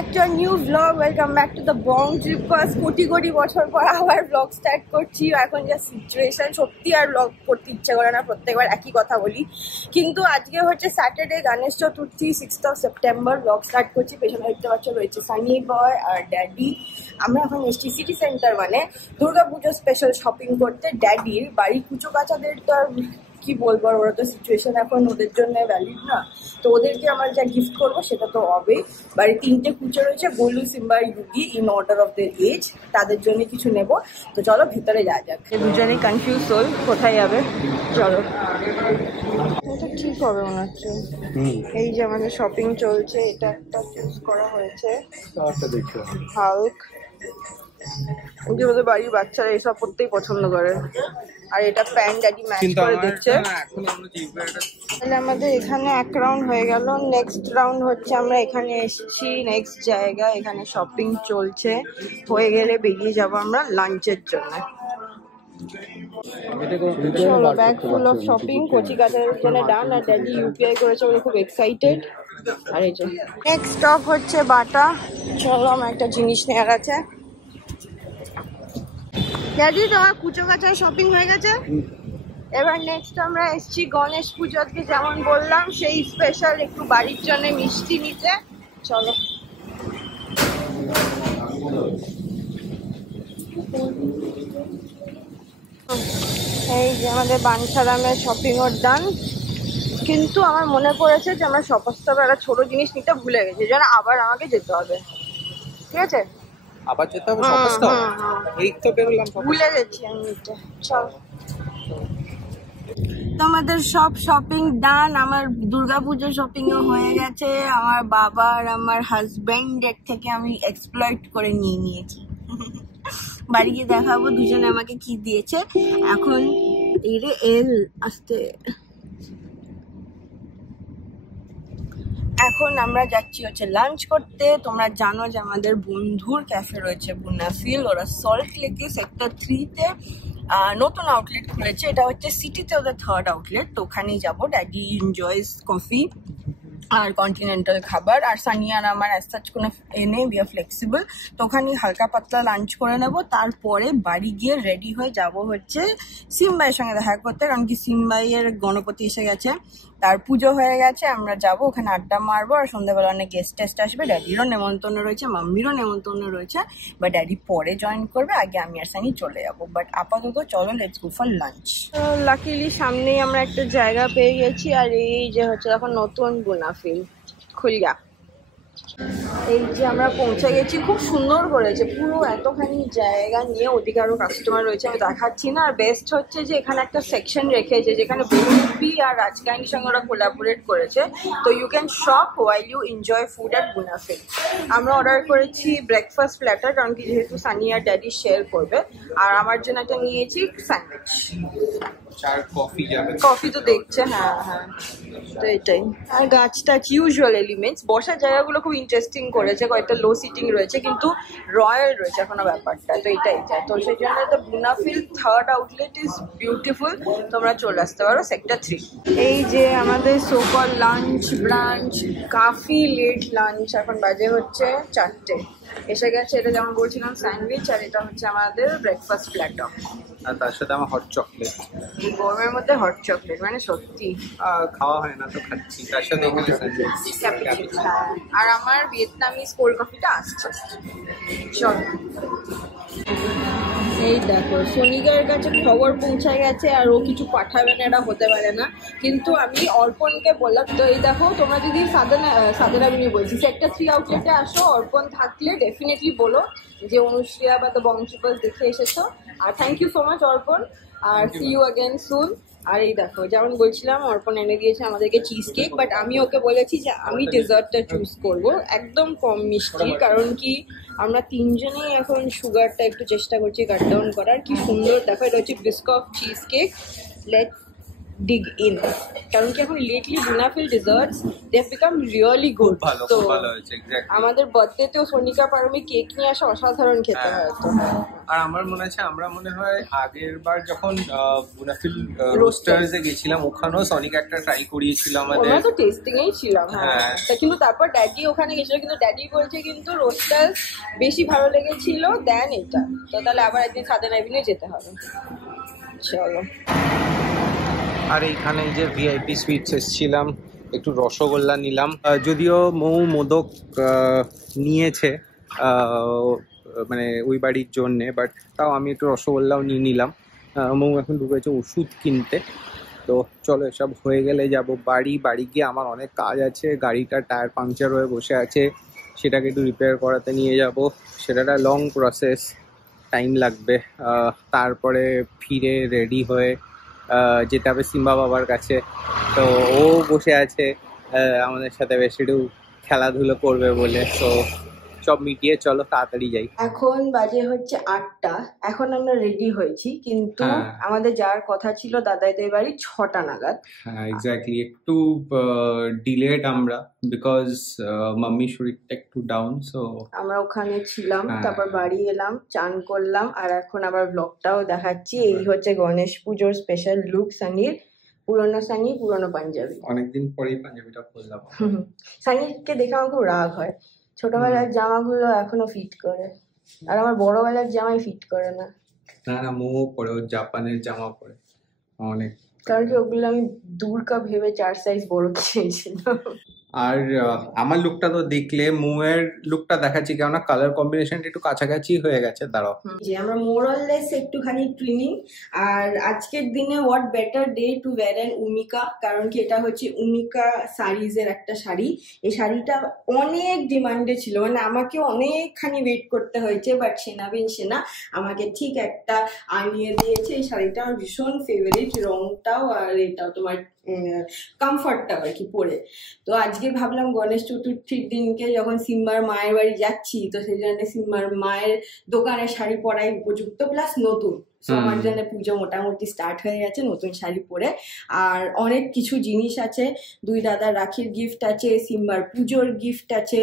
back to a new vlog. Welcome back to the Bong Trippers. কোটি বছর পর আবার ব্লগ স্টার্ট করছি। এখন যা সিচুয়েশন, সত্যি আর ব্লগ করতে ইচ্ছে করে না, প্রত্যেকবার একই কথা বলি। কিন্তু আজকে হচ্ছে Saturday, Ganesh Chaturthi, 6th of September। Blog start করছি। পেছনে দেখতে পাচ্ছ রয়েছে সানি বয় আর ড্যাডি। আমরা এখন এসছি সিটি সেন্টার, মানে দুর্গাপুজো স্পেশাল শপিং করতে। ড্যাডির বাড়ি কুচো কাচাদের তো আর কি বলবো, ওরা তো সিচুয়েশন এখন ওদের জন্য ভ্যালিড না, তো ওদেরকে আমরা যা গিফট করবো সেটা তো হবে। বাড়ি 3টে কুচো রয়েছে, Golu, Simba, Yugi, in order of their age. তাদের জন্য কিছু নেব, তো চলো ভিতরে যা যাক। দুজনেই কনফিউজ হল কোথায় যাবে, চলো। এটা ঠিক হবে মনে হচ্ছে। এই যে আমাদের শপিং চলছে, এটা একটা চুজ করা হয়েছে, হাল্ক। যে ওদের বাড়ির বাচ্চারা এসব পড়তেই পছন্দ করে। আর এটা প্যান্ট ড্যাডি ম্যাচ করে দিচ্ছে। তাহলে আমাদের এখানে এক রাউন্ড হয়ে গেল। নেক্সট রাউন্ড হচ্ছে আমরা এখানে এসেছি, নেক্সট জায়গা, এখানে শপিং চলছে। হয়ে গেলে বেরিয়ে যাবো আমরা লাঞ্চের জন্য। চলো, ব্যাগ ফুল অফ শপিং, কচি কাচারের জন্য ডান। আর ড্যাডি ইউপিআই করেছে, ওরা খুব এক্সাইটেড। আর এই যে নেক্সট স্টপ হচ্ছে বাটা। চলো, আমার একটা জিনিস নেওয়ার আছে। ড্যাডি, তোমার কুচো কাচার শপিং হয়ে গেছে? এবার নেক্সট আমরা এসছি গণেশ পুজোকে, যেমন বললাম সেই স্পেশাল একটু বাড়ির জন্য মিষ্টি নিতে। চলো। এই যে আমাদের বাঞ্ছারামের শপিং ওর ডান। কিন্তু আমার মনে পড়েছে যে আমরা সপস্তবে একটা ছোট জিনিস নিতে ভুলে গেছি, যেন আবার আমাকে যেতে হবে। ঠিক আছে, আবার যেতে হবে সপস্ত। এই তো বেরোলাম, ভুলে গেছি আমি এটা। চল, তো আমাদের সব শপিং ডান। আমার দুর্গাপুজো শপিংও হয়ে গেছে। আমার বাবা আর আমার হাজবেন্ডের থেকে আমি এক্সপ্লয়েট করে নিয়ে নিয়েছি। বাড়ি গিয়ে দেখাবো দুজনে আমাকে কি দিয়েছে। এখন এল আসতে, এখন আমরা যাচ্ছি হচ্ছে লাঞ্চ করতে। তোমরা জানো যে আমাদের বন্ধুর ক্যাফে রয়েছে বুনাফিল, ওরা সল্ট লেকে সেক্টর 3-তে নতুন আউটলেট খুলেছে। এটা হচ্ছে সিটিতে ওদের 3rd আউটলেট, তো ওখানেই যাবো। ড্যাডি এনজয়স কফি আর কন্টিনেন্টাল খাবার। আর সানিয়ার আমার অ্যাজ সাচ কোনো নেই, উই আর ফ্লেক্সিবল। তো ওখানে হালকা পাতলা লাঞ্চ করে নেব। তারপরে বাড়ি গিয়ে রেডি হয়ে যাব হচ্ছে সিম্বাইয়ের সঙ্গে দেখা করতে, কারণ কি সিম্বাইয়ের গণপতি এসে গেছে, তার পুজো হয়ে গেছে। আমরা যাব ওখানে, আড্ডা মারবো। আর সন্ধ্যাবেলা অনেক গেস্ট টেস্ট আসবে। ড্যাডিরও নেমন্তন্ন রয়েছে, মাম্মিরও নেমন্তন্ন রয়েছে। বা ড্যাডি পরে জয়েন করবে, আগে আমি আর সানি চলে যাবো। বাট আপাতত চলো, let's go for lunch. Luckily সামনেই আমরা একটা জায়গা পেয়ে গেছি। আর এই যে হচ্ছে এখন নতুন বুনাফিল খুলিয়া। এই যে আমরা পৌঁছে গেছি, খুব সুন্দর করেছে পুরো এতখানি জায়গা নিয়ে। ওদিকে আরো কাস্টমার রয়েছে, আমি দেখাচ্ছি না। আর বেস্ট হচ্ছে যে এখানে একটা সেকশন রেখেছে যেখানে বিউটি আর রাজকাহিনীর সঙ্গে ওরা কোলাবোরেট করেছে। তো you can shop while you enjoy food at Bonafil. আমরা অর্ডার করেছি ব্রেকফাস্ট প্ল্যাটার, কারণ কি যেহেতু সানি আর ড্যাডি শেয়ার করবে। আর আমার জন্য একটা নিয়েছি স্যান্ডউইচ। কফি তো দেখছে, হ্যাঁ হ্যাঁ, তো এটাই। আর গাছ টাছ, ইউজুয়াল এলিমেন্টস। বসার জায়গাগুলো খুব ইন্টারেস্টিং করেছে, কয়েকটা লো সিটিং রয়েছে, কিন্তু রয়্যাল রয়েছে এখনো ব্যাপারটা। তো এটাই চাই, তো সেই জন্য তো বুনাফিল 3rd আউটলেট ইজ বিউটিফুল। তোমরা চলে আসতে পারো সেক্টর 3। এই যে আমাদের সোকল লাঞ্চ ব্রাঞ্চ, কাফি লেট লাঞ্চ। এখন বাজে হচ্ছে 4টে, এসে গেছে। এটা যেমন বলছিলাম স্যান্ডউইচ, আর এটা হচ্ছে আমাদের ব্রেকফাস্ট প্ল্যাটার। আর তার সাথে আমার হট চকলেট। এই গরমের মধ্যে হট চকলেট মানে সত্যি খাওয়া হয় না, তো খাচ্ছি। তার সাথে এখানে স্যান্ডউইচ। আর আমার ভিয়েতনামিজ কোল্ড কফিটা আসছে। চল, এই দেখো সোনিকার কাছে খবর পৌঁছে গেছে, আর ও কিছু পাঠাবে না, এটা হতে পারে না। কিন্তু আমি অর্পণকে বললাম, তো এই দেখো তোমরা যদি সাদেন অ্যাভিনিউ বলছি সেক্টর 3 আউটলেটে আসো, অর্পণ থাকলে ডেফিনেটলি বলো যে অনুশ্রিয়া বা দ্য বং ট্রিপার্স দেখে এসেছো। আর থ্যাংক ইউ সো মাচ অর্পণ, আর সি ইউ অ্যাগেন সুন। আর এই দেখো, যেমন বলছিলাম অর্পণ এনে দিয়েছে আমাদেরকে চিজ কেক, বাট আমি ওকে বলেছি যে আমি ডেজার্টটা চুজ করব, একদম কম মিষ্টি। কারণ কি আমরা 3জনেই এখন সুগারটা একটু চেষ্টা করছি কাট ডাউন করার। কি সুন্দর দেখো, এটা হচ্ছে biscuit cheesecake. Let's dig in, কারণ কি এখন lately Bonafil desserts they have become really good. ভালো, তো খুব ভালো হয়েছে, এক্স্যাক্টলি। আমাদের বার্থডেতেও সোনিকা পারমি কেক নিয়ে আসা অসাধারণ খেতে হয়তো। আর আমার মনে আছে আমরা মনে হয় আগের বার যখন বুনাফিল রোস্টার্সে গেছিলাম ওখানেও সনিক একটা ট্রাই করিয়েছিল আমাদের। আমরা তো টেস্টিং এই ছিলাম, হ্যাঁ। হ্যাঁ। তা কিন্তু তারপর ড্যাডি ওখানে গেছিল, কিন্তু ড্যাডি বলছে কিন্তু রোস্টার্স বেশি ভালো লেগেছিল দেন এটা। তো তাহলে আবার একদিন সাদেন অ্যাভিনিউ যেতে হবে। চলো। আর এইখানে যে ভিআইপি সুইটস এসেছিলাম, একটু রসগোল্লা নিলাম। যদিও মৌ মোদক নিয়েছে মানে ওই বাড়ির জন্যে, বাট তাও আমি একটু রসগোল্লাও নিয়ে নিলাম। মৌ এখন ঢুকেছে ওষুধ কিনতে। তো চলো এসব হয়ে গেলে যাব বাড়ি। বাড়ি গিয়ে আমার অনেক কাজ আছে। গাড়িটা টায়ার পাংচার হয়ে বসে আছে, সেটাকে একটু রিপেয়ার করাতে নিয়ে যাব। সেটা একটা লং প্রসেস, টাইম লাগবে। তারপরে ফিরে রেডি হয়ে যেতে হবে সিম্বা বাবার কাছে। তো ও বসে আছে আমাদের সাথে বেশ একটু খেলাধুলো করবে বলে। তো সব মিটিয়ে চলো তাড়াতাড়ি যাই। এখন বাজে হচ্ছে 8টা। এখন আমরা রেডি হয়েছি, কিন্তু আমাদের যাওয়ার কথা ছিল দাদাইদের বাড়ি 6টা নাগাদ। হ্যাঁ, এক্স্যাক্টলি। একটু ডিলেড আমরা, বিকজ মাম্মির শরীরটা একটু ডাউন। সো আমরা ওখানে ছিলাম, তারপর বাড়ি এলাম, চান করলাম, আর এখন আবার ব্লগটাও দেখাচ্ছি। এই হচ্ছে গণেশ পুজোর স্পেশাল লুক সানির। পুরনো সানি, পুরনো পাঞ্জাবি। অনেকদিন পরেই পাঞ্জাবিটা পরলাম। সানিকে দেখে আমার খুব রাগ হয়, ছোটবেলার জামাগুলো এখনো ফিট করে, আর আমার বড়বেলার জামাই ফিট করে না। না না, মো পরে, ও জাপানের জামা পরে অনেক, কারণ কি ওগুলো আমি দুর্গা ভেবে 4 সাইজ বড় খেয়েছিলাম। আর আমার লুকটা তো দেখলে, মুয়ের লুকটা দেখাচ্ছি, কেননা কালার কম্বিনেশনটা একটু কাছাকাছি হয়ে গেছে। দাঁড়াও, যে আমরা মোরলেস একটুখানি ট্রিমিং। আর আজকের দিনে what better day to wear an Umika, কারণ কি এটা হচ্ছে উমিকা সারিজের একটা শাড়ি। এই শাড়িটা অনেক ডিমান্ডে ছিল, মানে আমাকে অনেকখানি ওয়েট করতে হয়েছে, বাট সেনা আমাকে ঠিক একটা আনিয়ে দিয়েছে। এই শাড়িটা আমার ভীষণ ফেভারিট, রংটাও আর এটাও তোমার কমফর্টটাও আর কি পরে। তো আজকে ভাবলাম গণেশ চতুর্থীর দিনকে যখন সিম্বার মায়ের বাড়ি যাচ্ছি, তো সেই জন্য সিম্বার মায়ের দোকানে শাড়ি পরাই উপযুক্ত, প্লাস নতুন। আমার জন্য পুজো মোটামুটি স্টার্ট হয়ে গেছে নতুন শাড়ি পরে। আর অনেক কিছু জিনিস আছে, দুই দাদার রাখির গিফট আছে, সিম্বার পুজোর গিফট আছে,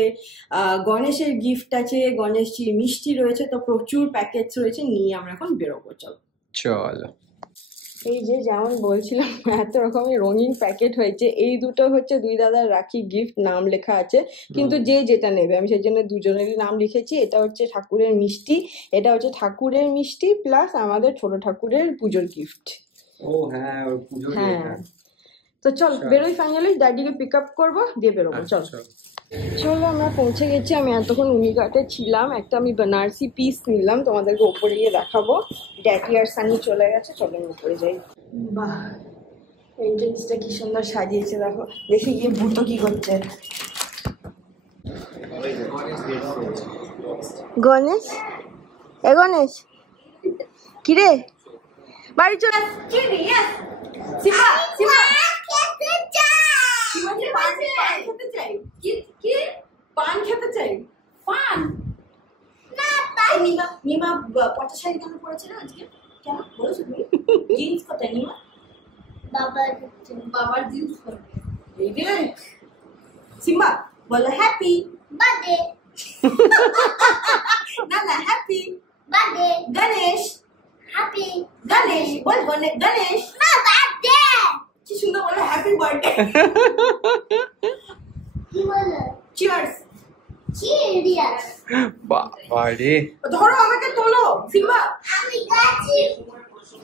গণেশের গিফট আছে, গণেশজির মিষ্টি রয়েছে। তো প্রচুর প্যাকেজ রয়েছে, নিয়ে আমরা এখন বেরোবো। চলো। এই যে যেমন বলছিলাম, এত রকমের রঙিন প্যাকেট হয়েছে। এই দুটো হচ্ছে দুই দাদার রাখি গিফট, নাম লেখা আছে, কিন্তু যে যেটা নেবে আমি সেই জন্য দুজনেরই নাম লিখেছি। এটা হচ্ছে ঠাকুরের মিষ্টি, এটা হচ্ছে ঠাকুরের মিষ্টি প্লাস আমাদের ছোট ঠাকুরের পুজোর গিফট। ও হ্যাঁ, পুজোর। হ্যাঁ, তো চল বেরোই। ফাইনালি ড্যাডিকে পিক আপ করবো, দিয়ে বেরোবো। চলো আমরা পৌঁছে গেছি। আমি এতক্ষণ উমিঘাটে ছিলাম, একটা আমি বেনারসি পিস নিলাম, তোমাদেরকে ওপরে গিয়ে দেখাবো। ড্যাডি আর সানি চলে গেছে, চলো আমি উপরে যাই। বাহ, এই জিনিসটা কি সুন্দর সাজিয়েছে, দেখো। দেখি গিয়ে ভূতো কি করছে। গণেশ, এ গণেশ, কিরে বাড়ি চলে আসছি। পান খেতে চাই। পান না, তাই নিমা পচা শাড়ি কেন পরেছে না আজকে? কেন বলেছো তুমি? জিন্স কোথায় নিমা? বাবার জিন্স পরবে। এই রে সিম্বা বলো হ্যাপি বার্থডে। না না, happy birthday Ganesh. Happy Ganesh বল, গণেশ না বার্থডে। কি সুন্দর বলো, হ্যাপি বার্থডে। কি বলো? চিয়ার্স। চিয়ার্স। বাবা রে, ধরো আমাকে তোলো। সিম্বা আমি গাছি।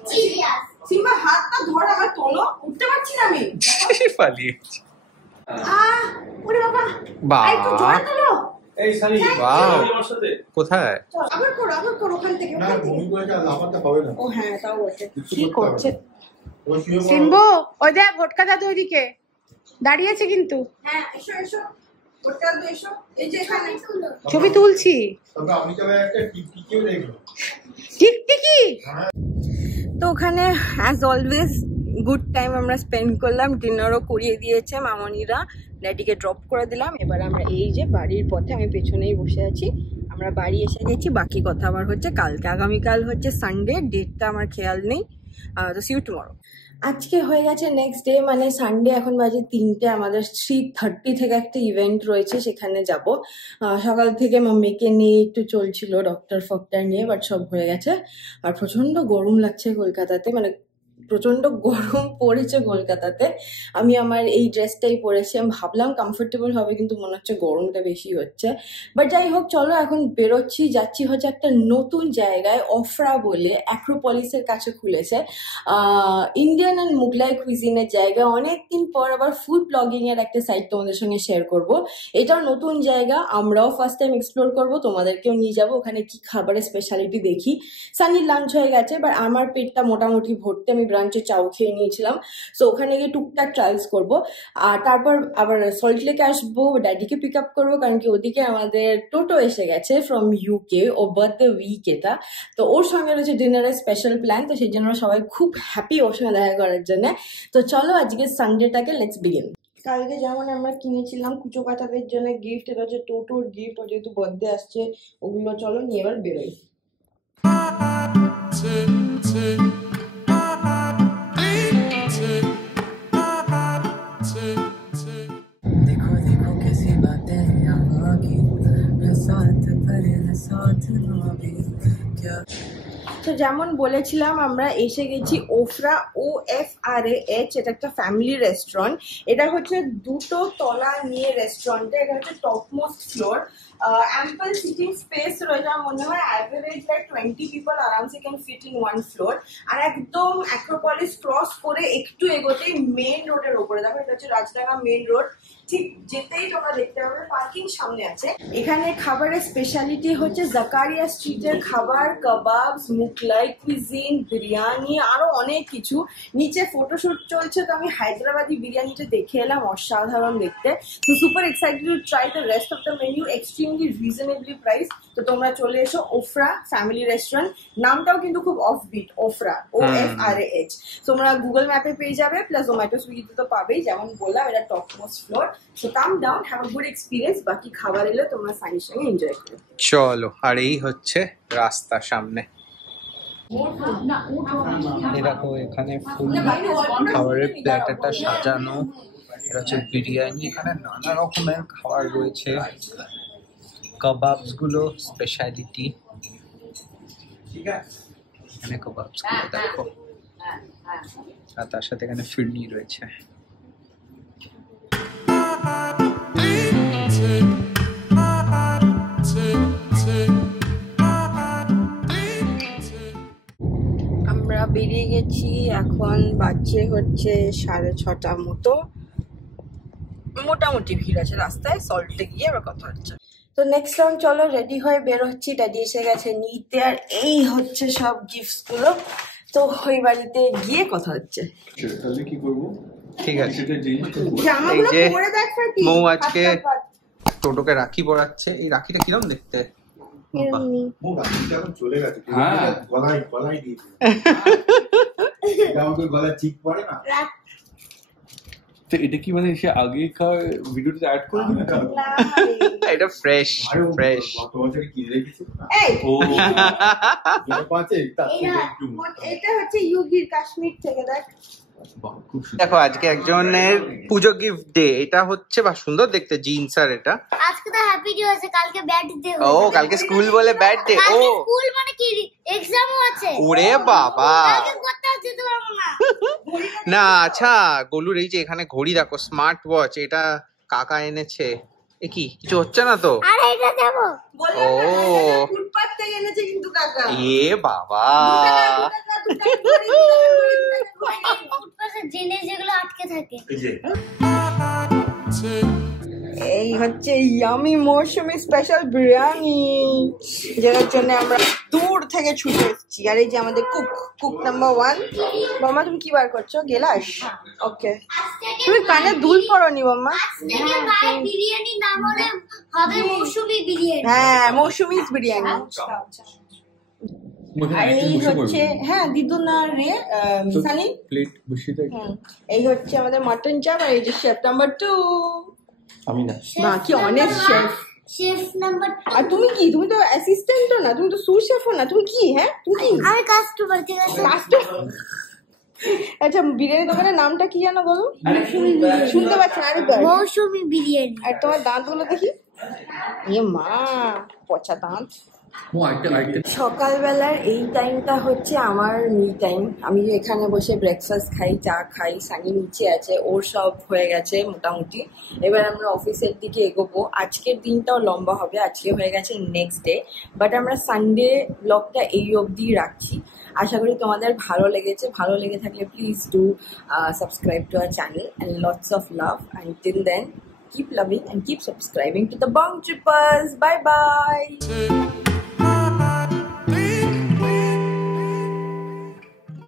চিয়ার্স। সিম্বা হাতটা ধরো, আমাকে তোলো। উঠতে পারছি না আমি। পালিয়েছি। ওরে বাবা, বাহ, একটু জোরে তোলো। এই সানি, বাহ, কোথায়? আবার করো ওখান থেকে। না, ভূমি করে লাফাতে হবে না। ও হ্যাঁ, তাও বটে। কি করছে সিম্বু? ওই দেখ ভটকা দাদু ওইদিকে দাঁড়িয়েছে কিন্তু। হ্যাঁ, এসো ওটা তো এসো। এই যে এখানে ছবি তুলছি। তবে আমি তবে একটা টিকটিকিও দেখলো। টিকটিকি। তো ওখানে অ্যাজ অলওয়েজ গুড টাইম আমরা স্পেন্ড করলাম। ডিনারও করিয়ে দিয়েছে মামনিরা, ড্যাডিকে ড্রপ করে দিলাম। এবার আমরা এই যে বাড়ির পথে, আমি পেছনেই বসে আছি, আমরা বাড়ি এসে গেছি। বাকি কথা আবার হচ্ছে কালকে। আগামীকাল হচ্ছে সানডে, ডেটটা আমার খেয়াল নেই। তো সি ইউ টুমরো। আজকে হয়ে গেছে নেক্সট ডে, মানে সানডে, এখন বাজে 3টে। আমাদের 3:30 থেকে একটা ইভেন্ট রয়েছে, সেখানে যাব। সকাল থেকে মাম্মিকে নিয়ে একটু চলছিল ডক্টর ফক্টর নিয়ে, বাট সব হয়ে গেছে। আর প্রচন্ড গরম লাগছে কলকাতাতে, মানে প্রচন্ড গরম পড়েছে কলকাতাতে। আমি আমার এই ড্রেসটাই পরেছি, আমি ভাবলাম কমফোর্টেবল হবে, কিন্তু মনে হচ্ছে গরমটা বেশি হচ্ছে। বাট যাই হোক, চলো এখন বেরোচ্ছি, যাচ্ছি হচ্ছে একটা নতুন জায়গায়, অফরা বলে, অ্যাক্রোপলিসের কাছে খুলেছে। ইন্ডিয়ান অ্যান্ড মুগলাই কুইজিনের জায়গা। অনেকদিন পর আবার ফুড ব্লগিং এর একটা সাইট তোমাদের সঙ্গে শেয়ার করব। এটাও নতুন জায়গা, আমরাও ফার্স্ট টাইম এক্সপ্লোর করবো, তোমাদেরকেও নিয়ে যাবো ওখানে, কি খাবারের স্পেশালিটি দেখি। সানির লাঞ্চ হয়ে গেছে, বাট আমার পেটটা মোটামুটি ভর্তি, আমি ব্রাঞ্চে চাউ খেয়ে নিয়েছিলাম। সো ওখানে গিয়ে টুকটাক ট্রায়ালস করবো, আর তারপর আবার সল্ট লেকে আসবো, ড্যাডিকে পিক আপ করবো, কারণ কি ওদিকে আমাদের টোটো এসে গেছে ফ্রম ইউকে, ও বার্থডে উইক এটা। তো ওর সঙ্গে রয়েছে ডিনারের স্পেশাল প্ল্যান, তো সেই জন্য সবাই খুব হ্যাপি ওর সঙ্গে দেখা করার জন্য। তো চলো আজকে সানডেটাকে লেটস বিগিন। কালকে যেমন আমরা কিনেছিলাম কুচো কাচাদের জন্য গিফট, এটা হচ্ছে টোটোর গিফট, ও যেহেতু বার্থডে আসছে ওগুলো চলো নিয়ে এবার বেরোই। তো যেমন বলেছিলাম, আমরা এসে গেছি ওফরা, OFRAH। এটা একটা ফ্যামিলি রেস্টুরেন্ট। এটা হচ্ছে 2টো তলা নিয়ে রেস্টুরেন্টে। এটা হচ্ছে top most floor. Ample sitting space রয়েছে, আমার মনে হয় অ্যাভারেজ লাইক 20 পিপল আরামসে ক্যান ফিট ইন 1 ফ্লোর। আর একদম অ্যাক্রোপলিস ক্রস করে একটু এগোতেই মেন রোডের ওপরে, দেখো এটা হচ্ছে রাজডাঙ্গা মেন রোড, ঠিক যেতেই তোমরা দেখতে পাবে পার্কিং সামনে আছে। এখানে খাবারের স্পেশালিটি হচ্ছে জাকারিয়া স্ট্রিটের খাবার, কাবাবস, মুগলাই কুইজিন, বিরিয়ানি, আরো অনেক কিছু। নিচে ফটোশুট চলছে, তো আমি হায়দ্রাবাদি বিরিয়ানিটা দেখে এলাম, অসাধারণ দেখতে। তো super excited to try the rest of the menu, extremely reasonably price. তো তোমরা চলে এসো ওফরা ফ্যামিলি রেস্টুরেন্ট। নামটাও কিন্তু খুব অফবিট, ওফরা, OFRAH। তোমরা গুগল ম্যাপে পেয়ে যাবে, প্লাস জোম্যাটো সুইগিতে তো পাবেই। যেমন বললাম, এটা top most floor. So come down, have a good experience. বাকি খাবার এলে তোমরা সানির সঙ্গে এনজয় করো। চলো, আর এই হচ্ছে রাস্তা সামনে। দেখো এখানে ফুল খাবারের প্ল্যাটারটা সাজানো। এটা হচ্ছে বিরিয়ানি, এখানে নানা রকমের খাবার রয়েছে। কাবাবস গুলো স্পেশালিটি, এখানে কাবাবস গুলো দেখো, আর তার সাথে এখানে ফিরনি রয়েছে। আমরা বেরিয়ে গেছি, এখন বাজে হচ্ছে 6:30 মতো। মোটামুটি ভিড় আছে রাস্তায়, সল্টে গিয়ে আবার কথা হচ্ছে। তো নেক্সট রাউন্ড চলো, রেডি হয়ে বেরোচ্ছি। ড্যাডি এসে গেছে নিতে, আর এই হচ্ছে সব গিফটস গুলো। তো ওই বাড়িতে গিয়ে কথা হচ্ছে। তাহলে কি করবো? ঠিক আছে, জামাগুলো এই যে পরে দেখ কি মৌ আজকে টোটোকে রাখি পরাচ্ছে। এই রাখিটা কিরম দেখতে? চলে গেছে, গলায় গলায় দিয়েছে। আমাকে গলায় চিক পড়ে না। তো এটা কি মানে সে আগেকার ভিডিওতে অ্যাড করে দিল? এটা ফ্রেশ ফ্রেশ। গত বছর কি রেখেছিল না? ও এটা হচ্ছে ইউগির কাশ্মীর থেকে, দেখ। দেখো আজকে একজনের পুজো গিফট ডে। এটা হচ্ছে বা সুন্দর দেখতে জিন্স, আর এটা আজকে তো হ্যাপি ডে আছে, কালকে ব্যাড ডে। ও কালকে স্কুল বলে ব্যাড ডে। ও স্কুল মানে কি, এক্সামও আছে। ওরে বাবা, কালকে করতে যেতে পারবো না। না আচ্ছা গোলুর এই যে এখানে ঘড়ি দেখো, স্মার্ট ওয়াচ, এটা কাকা এনেছে। এ কি কিছু হচ্ছে না তো? আরে এটা দেবো। ও ফুটপাত থেকে এনেছে কিন্তু কাকা। এ বাবা, ফুটপাতে জেনে যেগুলো আটকে থাকে। এই হচ্ছে ইয়ামি মৌসুমি স্পেশাল বিরিয়ানি, যেটার জন্য আমরা দূর থেকে ছুটে এসেছি। আর এই যে আমাদের কুক নাম্বার 1। মামা তুমি কি বার করছো? গেলাস? ওকে, তুমি কানে দুল পরনি মামা? বিরিয়ানি নাম হবে মৌসুমি বিরিয়ানি। হ্যাঁ, মৌসুমিস বিরিয়ানি। আর এই হচ্ছে, হ্যাঁ দিদুনা রে সানি প্লেট বসিয়ে দেয়। এই হচ্ছে আমাদের মাটন চাপ। আর এই যে শেফ নাম্বার 2। আমি না, না কি অনেস্ট শেফ। Chef number. আর তুমি কি? তুমি তো অ্যাসিস্ট্যান্টও না, তুমি তো সুশ শেফও না, তুমি কি? হ্যাঁ তুমি কি? আমি কাস্টমার, ঠিক আছে? কাস্টমার। আচ্ছা বিরিয়ানি দোকানের নামটা কি জানো বলো? শুনতে পাচ্ছি না, আরেকবার। মৌসুমি বিরিয়ানি। আর তোমার দাঁতগুলো দেখি, এ মা পচা দাঁত। সকালবেলার এই টাইমটা হচ্ছে আমার মি টাইম। আমি এখানে বসে ব্রেকফাস্ট খাই, চা খাই। সানি নিচে আছে, ওর সব হয়ে গেছে মোটামুটি। এবার আমরা অফিসের দিকে এগোবো। আজকের দিনটাও লম্বা হবে, আজকে হয়ে গেছে নেক্সট ডে, বাট আমরা সানডে ব্লগটা এই অবধি রাখছি। আশা করি তোমাদের ভালো লেগেছে। ভালো লেগে থাকলে please do subscribe to our channel and lots of love. Until then, keep loving and keep subscribing to the Bong Trippers. Bye bye.